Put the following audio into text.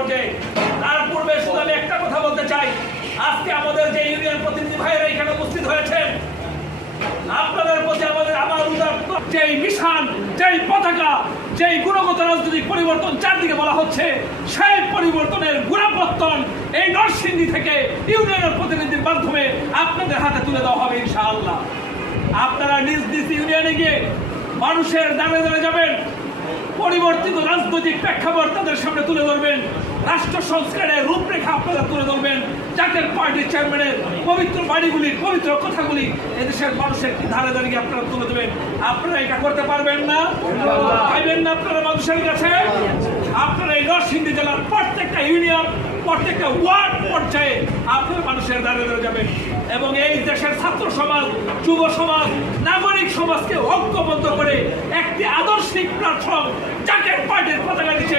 পর্যায়ে। তার পূর্বে শুধু আমি একটা কথা বলতে চাই, আজকে আমাদের যে ইউনিয়ন প্রতিনিধি ভাইয়েরা এখানে উপস্থিত হয়েছেন, আপনাদের প্রতি আমার যেই মিশন, যেই পতাকা, যেই গুণগত রাজনৈতিক পরিবর্তন চারদিকে বলা হচ্ছে, সেই পরিবর্তনের গুণাপত্তন এই নরসিংদী থেকে ইউনিয়নের প্রতিনিধির মাধ্যমে আপনাদের হাতে তুলে দেওয়া হবে ইনশাআল্লাহ। আপনারা নিজ নিজ ইউনিয়নে গিয়ে মানুষের দাঁড়ে দাঁড়ে যাবেন, পরিবর্তিত রাজনৈতিক প্রেক্ষাপট তাদের সামনে তুলে ধরবেন, রাষ্ট্র সংস্কারের রূপরেখা আপনারা তুলে ধরবেন, জাতীয় পার্টির চেয়ারম্যানের পবিত্র বাণীগুলি, পবিত্র কথাগুলি এদেশের মানুষের ধারে দাঁড়িয়ে আপনারা তুলে দেবেন। আপনারা এটা করতে পারবেন না? পাইবেন না আপনারা মানুষের কাছে? আপনারা এই নরসিংদী জেলার প্রত্যেকটা ইউনিয়ন, প্রত্যেকটা ওয়ার্ড পর্যায়ে আপনারা মানুষের দাঁড়ে দাঁড়িয়ে যাবেন এবং এই দেশের ছাত্র সমাজ, যুব সমাজ, নাগরিক সমাজকে ঐক্যবদ্ধ করে একটি আদর্শিক প্ল্যাটফর্ম জাতীয় পার্টির পতাকা নিচে